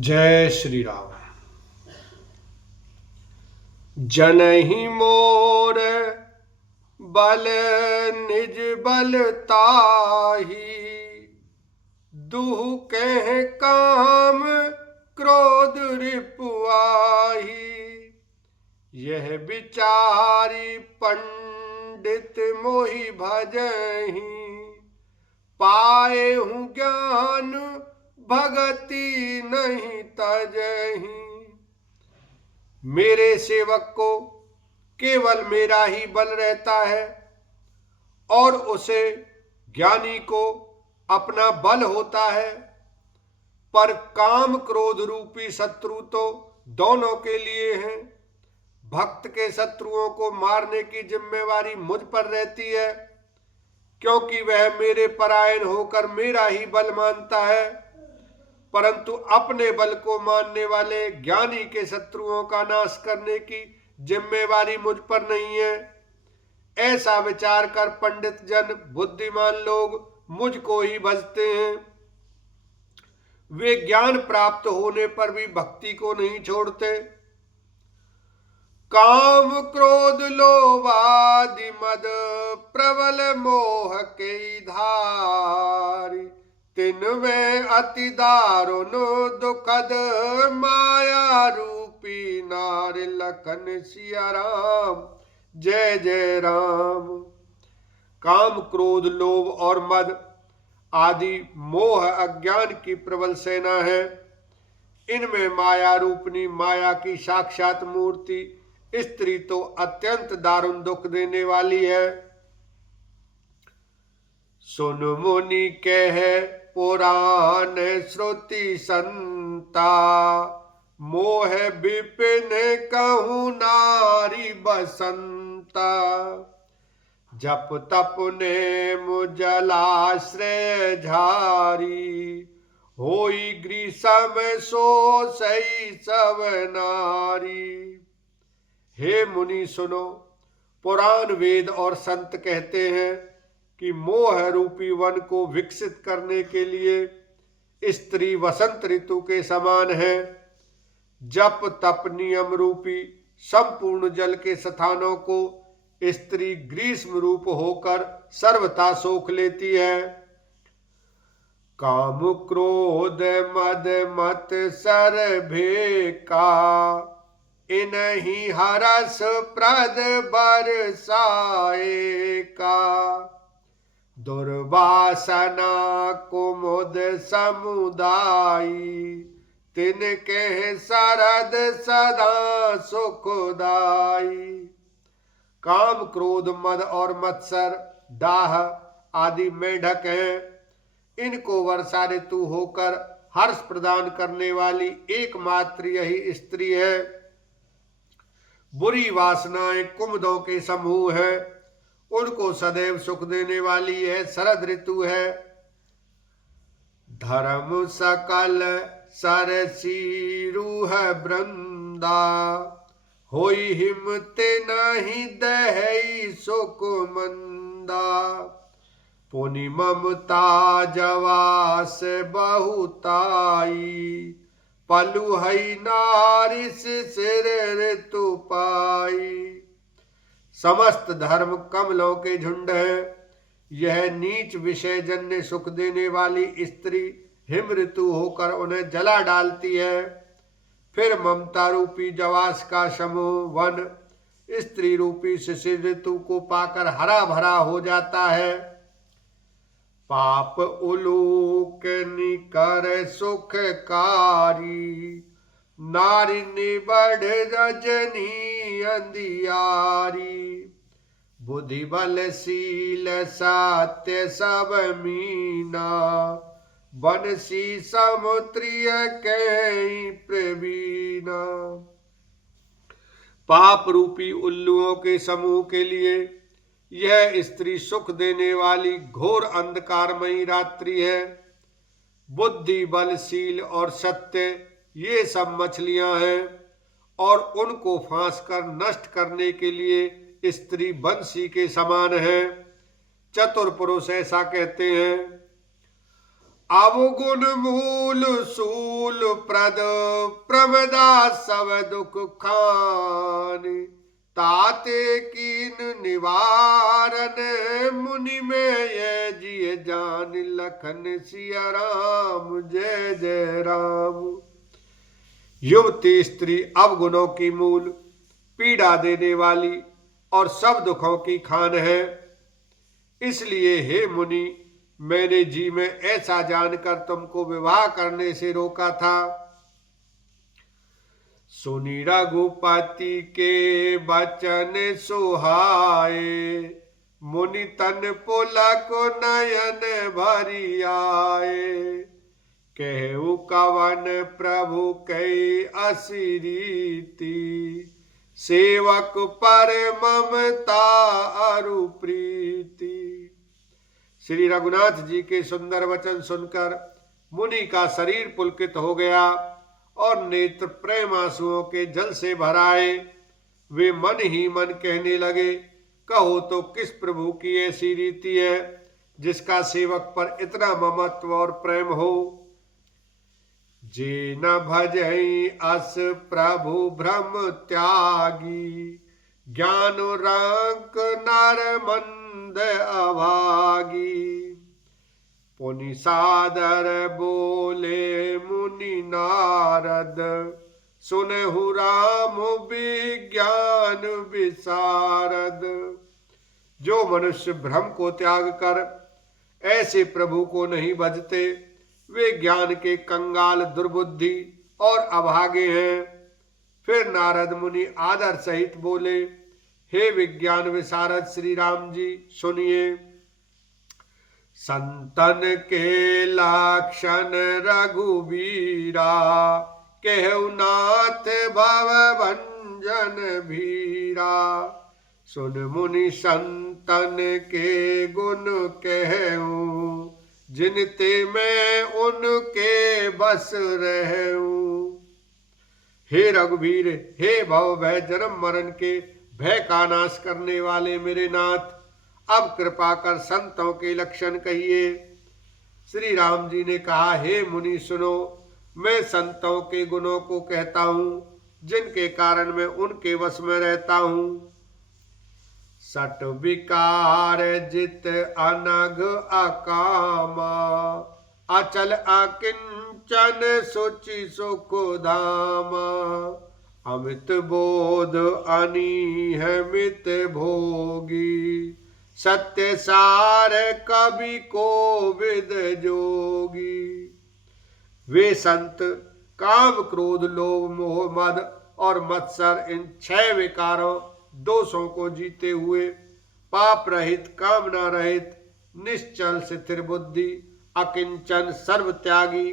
जय श्री राम। जनहि मोर बल निज बल ताहि, दुह कह काम क्रोध रिपुआहि। यह विचारी पंडित मोहि भजहि, पाए हूँ ज्ञान भगति नहीं तजहि। मेरे सेवक को केवल मेरा ही बल रहता है और उसे ज्ञानी को अपना बल होता है, पर काम क्रोध रूपी शत्रु तो दोनों के लिए हैं। भक्त के शत्रुओं को मारने की जिम्मेवारी मुझ पर रहती है, क्योंकि वह मेरे परायण होकर मेरा ही बल मानता है। परंतु अपने बल को मानने वाले ज्ञानी के शत्रुओं का नाश करने की जिम्मेवारी मुझ पर नहीं है। ऐसा विचार कर पंडित जन बुद्धिमान लोग मुझको ही भजते हैं। वे ज्ञान प्राप्त होने पर भी भक्ति को नहीं छोड़ते। काम क्रोध लोभादि मद प्रबल मोह के धारी, तिनमें अति दारुण दुखद माया रूपी नार लखन सिया राम। जय जय राम। काम क्रोध लोभ और मद आदि मोह अज्ञान की प्रबल सेना है। इनमें माया रूपनी माया की साक्षात मूर्ति स्त्री तो अत्यंत दारुण दुख देने वाली है। सुन मुनि कह पुराण श्रुति संता, मोह विपिन कहूँ नारी बसंता। जप तप ने मुजलाश्रय झारी, होई ग्रीसम सो सही सब नारी। हे मुनि सुनो, पुराण वेद और संत कहते हैं कि मोह रूपी वन को विकसित करने के लिए स्त्री वसंत ऋतु के समान है। जप तप नियम रूपी संपूर्ण जल के स्थानों को स्त्री ग्रीष्म रूप होकर सर्वथा सोख लेती है। काम क्रोध मद मत सर्भे का, इनहि हरस प्रद बरसाए का। दुर्वासना कुमुद समुदायी, तिनके शरद सदा सुखदाई। काम क्रोध मद और मत्सर डाह आदि मेढक हैं। इनको वर्षा ऋतु होकर हर्ष प्रदान करने वाली एकमात्र यही स्त्री है। बुरी वासनाएं कुमुदों के समूह है, उनको सदैव सुख देने वाली है शरद ऋतु है। धर्म सकल सरसी रूह वृंदा, होई हिमते नहीं दहई सुख मंदा। पुनि ममता जवास बहुताई, पलु हई नारिस सिर ऋतु पाई। समस्त धर्म कमलों के झुंड है। यह नीच विषय जन्य सुख देने वाली स्त्री हिम ऋतु होकर उन्हें जला डालती है। फिर ममता रूपी जवास का समूह वन स्त्री रूपी शिशिर ऋतु को पाकर हरा भरा हो जाता है। पाप उलूक निकर सुखकारी, नारी निबढ़ रजनी अंधियारी। बुद्धि बलशील सत्य सब मीना, बनसी समुद्रिय कहीं प्रवीणा। पाप रूपी उल्लुओं के समूह के लिए यह स्त्री सुख देने वाली घोर अंधकारमयी रात्रि है। बुद्धि बलशील और सत्य ये सब मछलियां हैं, और उनको फांस कर नष्ट करने के लिए स्त्री बंसी के समान है। चतुर पुरुष ऐसा कहते हैं। अवगुण मूल सूल प्रद प्रमदा सब दुख खान, ताते कीन निवारन मुनि में ये जिय जान, लखन सिया राम जय जय राम। युवती स्त्री अवगुणों की मूल, पीड़ा देने वाली और सब दुखों की खान है। इसलिए हे मुनि, मैंने जी में ऐसा जानकर तुमको विवाह करने से रोका था। सुनी रघुपति के बचन सुहाए, मुनि तन पुलक नयन भरी आए, कहु कवन प्रभु कई असिरीति, सेवक पर ममता अरु प्रीति। श्री रघुनाथ जी के सुंदर वचन सुनकर मुनि का शरीर पुलकित हो गया और नेत्र प्रेम आंसुओं के जल से भर आए। वे मन ही मन कहने लगे, कहो तो किस प्रभु की ऐसी रीति है जिसका सेवक पर इतना ममत्व और प्रेम हो। जे न भजई अस प्रभु भ्रम त्यागी, ज्ञान रंक नर मंद अभागी, पुनि सादर बोले मुनि नारद, सुनहु राम विज्ञान विशारद। जो मनुष्य भ्रम को त्याग कर ऐसे प्रभु को नहीं भजते, वे ज्ञान के कंगाल, दुर्बुद्धि और अभागे हैं। फिर नारद मुनि आदर सहित बोले, हे विज्ञान विशारद श्री राम जी, सुनिए। संतन के लक्षण रघुबीरा, कहु नाथ भव भंजन भीरा, सुन मुनि संतन के गुण कहूं, जिनते मैं उनके बस रहूं। हे रघुवीर, हे भव भय जन्म मरण के भय का नाश करने वाले मेरे नाथ, अब कृपा कर संतों के लक्षण कहिए। श्री राम जी ने कहा, हे मुनि सुनो, मैं संतों के गुणों को कहता हूं, जिनके कारण मैं उनके वश में रहता हूं। सट विकार जित अनग अकामा, अचल अकिंचन सुचि सुख धामा, अमित बोध अनीह मित भोगी, सत्य सार कवि कोविद जोगी। वे संत काम क्रोध लोभ मोह मद और मत्सर, इन 6 विकारों दोषों को जीते हुए पाप रहित, कामना रहित, निश्चल स्थिर बुद्धि, अकिंचन, सर्व त्यागी,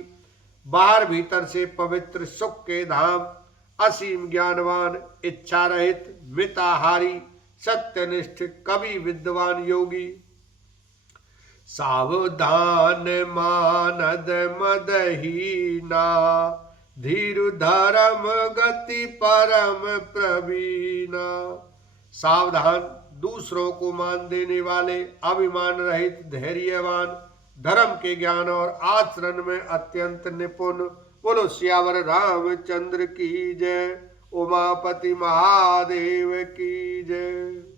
बाहर भीतर से पवित्र, सुख के धाम, असीम ज्ञानवान, इच्छा रहित, मिताहारी, सत्यनिष्ठ, कवि विद्वान योगी, सावधान मानद मदहीना, धीरु धर्म गति परम प्रवीणा। सावधान, दूसरों को मान देने वाले, अभिमान रहित, धैर्यवान, धर्म के ज्ञान और आचरण में अत्यंत निपुण। बोलो सियावर रामचंद्र की जय। उमापति महादेव की जय।